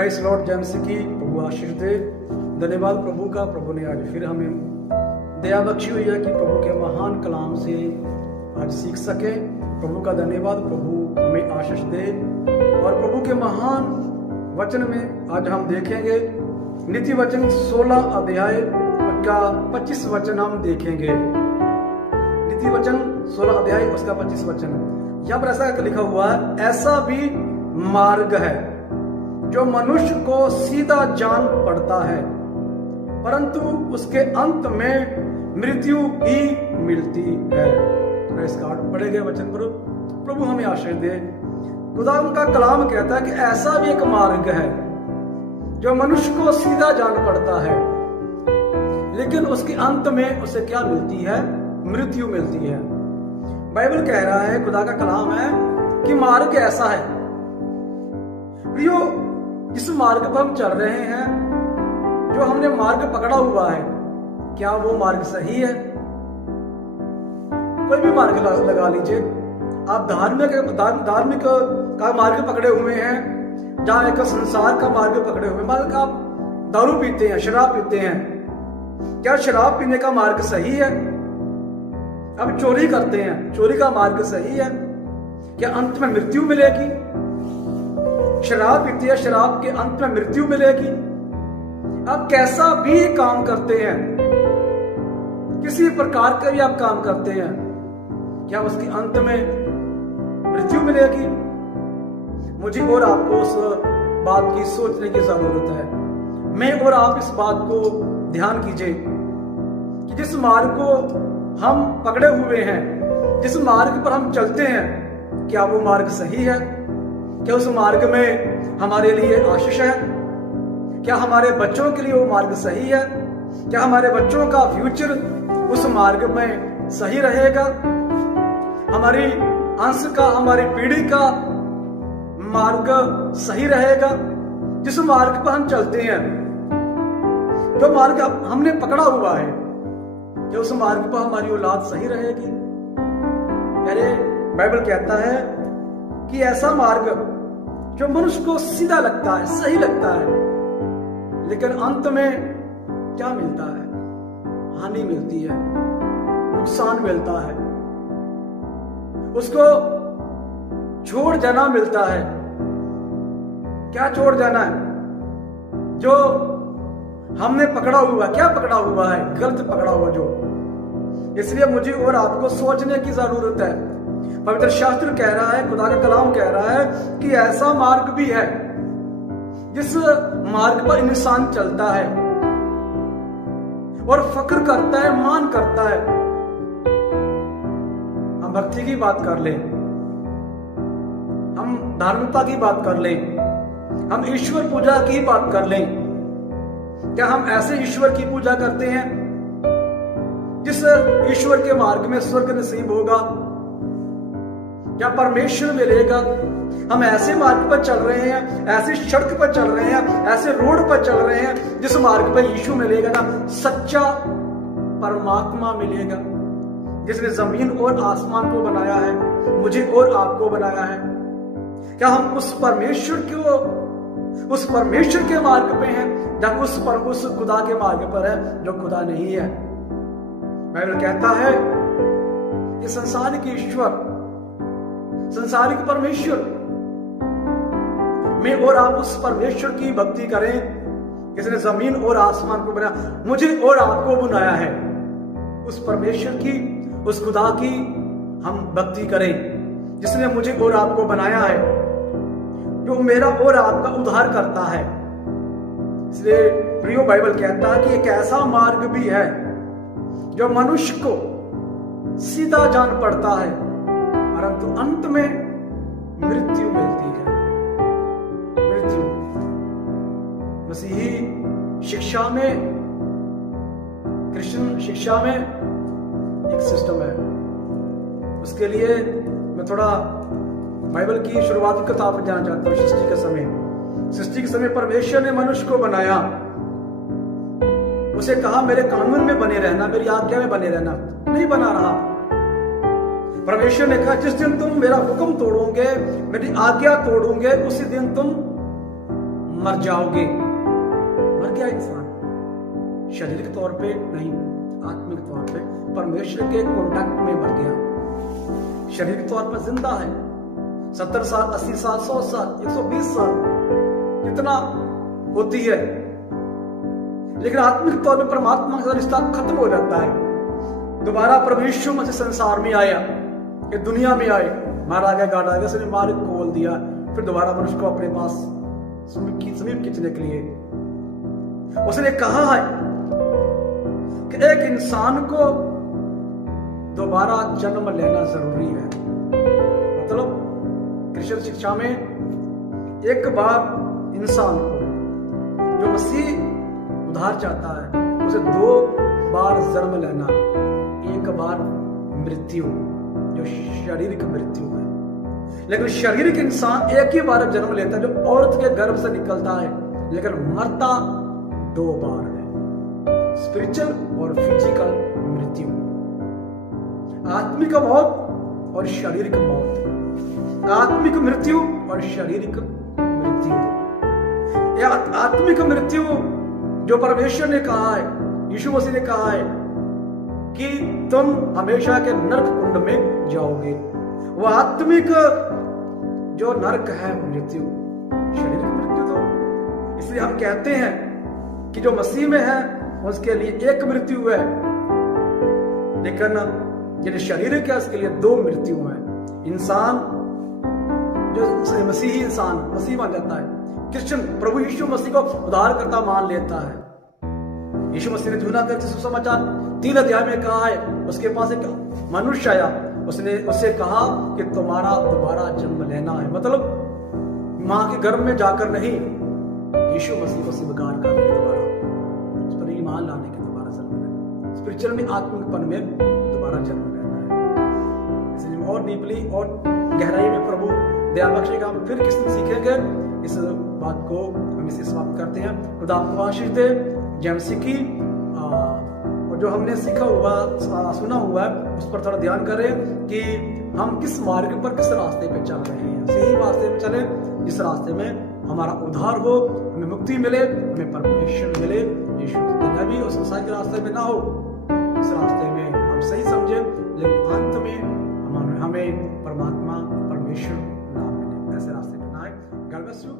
Price Lord James की प्रभु आशीष दे। धन्यवाद प्रभु का, प्रभु ने आज फिर हमें दया बख्शी हुई है कि प्रभु के महान कलाम से आज सीख सके। प्रभु का धन्यवाद, प्रभु हमें आशीष दे। और प्रभु के महान वचन में आज हम देखेंगे नीति वचन 16 अध्याय का 25 वचन हम देखेंगे। नीति वचन 16 अध्याय उसका 25 वचन, यहाँ पर ऐसा लिखा हुआ है, ऐसा भी मार्ग है जो मनुष्य को सीधा जान पड़ता है, परंतु उसके अंत में मृत्यु ही मिलती है। प्रेस कार्ड पढ़े गए वचन पर प्रभु हमें आशीष दे। खुदा का कलाम कहता है कि ऐसा भी एक मार्ग है जो मनुष्य को सीधा जान पड़ता है, लेकिन उसके अंत में उसे क्या मिलती है? मृत्यु मिलती है। बाइबल कह रहा है, खुदा का कलाम है कि मार्ग ऐसा है। प्रियो, जिस मार्ग पर हम चल रहे हैं, जो हमने मार्ग पकड़ा हुआ है, क्या वो मार्ग सही है? कोई भी मार्ग लगा लीजिए। आप धार्मिक का मार्ग पकड़े हुए हैं, जहां एक संसार का मार्ग पकड़े हुए। मान आप दारू पीते हैं, शराब पीते हैं, क्या शराब पीने का मार्ग सही है? अब चोरी करते हैं, चोरी का मार्ग सही है? क्या अंत में मृत्यु मिलेगी? शराब पीते हैं, शराब के अंत में मृत्यु मिलेगी? आप कैसा भी काम करते हैं, किसी प्रकार का भी आप काम करते हैं, क्या उसके अंत में मृत्यु मिलेगी? मुझे और आपको उस बात की सोचने की जरूरत है। मैं और आप इस बात को ध्यान कीजिए कि जिस मार्ग को हम पकड़े हुए हैं, जिस मार्ग पर हम चलते हैं, क्या वो मार्ग सही है? क्या उस मार्ग में हमारे लिए आशीष है? क्या हमारे बच्चों के लिए वो मार्ग सही है? क्या हमारे बच्चों का फ्यूचर उस मार्ग में सही रहेगा? हमारी अंश का, हमारी पीढ़ी का मार्ग सही रहेगा? जिस मार्ग पर हम चलते हैं, जो मार्ग हमने पकड़ा हुआ है, क्या उस मार्ग पर हमारी औलाद सही रहेगी? अरे बाइबल कहता है कि ऐसा मार्ग जो मनुष्य को सीधा लगता है, सही लगता है, लेकिन अंत में क्या मिलता है? हानि मिलती है, नुकसान मिलता है, उसको छोड़ जाना मिलता है। क्या छोड़ जाना है? जो हमने पकड़ा हुआ, क्या पकड़ा हुआ है? गलत पकड़ा हुआ जो। इसलिए मुझे और आपको सोचने की जरूरत है। पवित्र शास्त्र कह रहा है, खुदा का कलाम कह रहा है कि ऐसा मार्ग भी है जिस मार्ग पर इंसान चलता है और फक्र करता है, मान करता है। हम भक्ति की बात कर लें, हम धार्मिकता की बात कर लें, हम ईश्वर पूजा की बात कर लें। क्या हम ऐसे ईश्वर की पूजा करते हैं जिस ईश्वर के मार्ग में स्वर्ग नसीब होगा, क्या परमेश्वर मिलेगा? हम ऐसे मार्ग पर चल रहे हैं, ऐसी सड़क पर चल रहे हैं, ऐसे रोड पर चल रहे हैं जिस मार्ग पर यीशु मिलेगा ना, सच्चा परमात्मा मिलेगा, जिसने जमीन और आसमान को बनाया है, मुझे और आपको बनाया है। क्या हम उस परमेश्वर के मार्ग पे हैं, या उस खुदा के मार्ग पर है जो खुदा नहीं है? बाइबल कहता है कि संसारिक ईश्वर, संसारिक परमेश्वर में और आप उस परमेश्वर की भक्ति करें जिसने जमीन और आसमान को बनाया, मुझे और आपको बनाया है। उस परमेश्वर की, उस खुदा की हम भक्ति करें जिसने मुझे और आपको बनाया है, जो मेरा और आपका उद्धार करता है। इसलिए प्रियो, बाइबल कहता है कि एक ऐसा मार्ग भी है जो मनुष्य को सीधा जान पड़ता है, परंतु अंत में मृत्यु मिलती है। मृत्यु मसीही शिक्षा में, क्रिश्चियन शिक्षा में एक सिस्टम है। उसके लिए मैं थोड़ा बाइबल की शुरुआती किताब पर जाना चाहता हूँ। सृष्टि के समय परमेश्वर ने मनुष्य को बनाया, उसे कहा मेरे कानून में बने रहना, मेरी आज्ञा में बने रहना, नहीं बना रहा। परमेश्वर ने कहा जिस दिन तुम मेरा हुक्म तोड़ोगे, मेरी आज्ञा तोड़ोगे, उसी दिन तुम मर जाओगे। मर गया इंसान, शारीरिक तौर पे नहीं, आत्मिक तौर पे परमेश्वर के कांटेक्ट में मर गया। शारीरिक तौर पर जिंदा है, 70 साल, 80 साल, 100 साल, 120 साल, कितना होती है, लेकिन आत्मिक तौर पे परमात्मा के साथ रिश्ता खत्म हो जाता है। दोबारा प्रभु यीशु मसीह संसार में आया, ये दुनिया में आए, मारा गया, गाड़ा गया, उसने मार खोल दिया, फिर दोबारा मनुष्य को अपने पास समीप खींचने के लिए उसने कहा है कि एक इंसान को दोबारा जन्म लेना जरूरी है। मतलब क्रिश्चियन शिक्षा में एक बार इंसान को जो मसीह उद्धार चाहता है उसे 2 बार जन्म लेना, एक बार मृत्यु जो शारीरिक मृत्यु है, लेकिन शारीरिक इंसान एक ही बार जन्म लेता है जो औरत के गर्भ से निकलता है, लेकिन मरता 2 बार है, स्पिरिचुअल और फिजिकल मृत्यु, आत्मिक मौत और शारीरिक मौत, आत्मिक मृत्यु और शारीरिक मृत्यु। यह आत्मिक मृत्यु जो परमेश्वर ने कहा है, यीशु मसीह ने कहा है कि तुम हमेशा के नरक कुंड में जाओगे, वो आत्मिक जो नरक है मृत्यु, शारीरिक मृत्यु तो इसलिए हम कहते हैं कि जो मसीह में है उसके लिए एक मृत्यु है, लेकिन यदि शारीरिक है उसके लिए 2 मृत्यु है। इंसान जो मसीही इंसान मसीह मान जाता है, क्रिश्चियन प्रभु यीशु मसीह को उद्धारकर्ता मान लेता है। यीशु मसीह ने यूहन्ना के सुसमाचार 3 अध्याय में कहा है, उसके पास एक मनुष्य आया, उसने उससे कहा कि तुम्हारा दोबारा जन्म लेना है, मतलब मां के गर्भ में जाकर नहीं, यीशु मसीह को स्वीकार करके दोबारा उस पर ईमान लाने के दोबारा जन्म लेना, स्पिरिचुअल में आत्मिकपन में दोबारा जन्म लेना है। इसलिए और डीपली और गहराई में प्रभु दया बख्शेगा। हम फिर किस दिन सीखेंगे इस बात को, हम इसे समाप्त करते हैं। खुदा आपको आशीष दे। जय मसीह की। और जो हमने सीखा हुआ सुना हुआ है उस पर थोड़ा ध्यान करें कि हम किस मार्ग पर किस रास्ते पे चल रहे हैं। सही रास्ते पे चले जिस रास्ते में हमारा उद्धार हो, हमें मुक्ति मिले, हमें परमेश्वर मिले, यीशु नबी और संसार के रास्ते में ना हो, इस रास्ते में हम सही समझे, लेकिन अंत में हमें परमात्मा परमेश्वर ना मिले, ऐसे रास्ते पे ना आए। God bless you.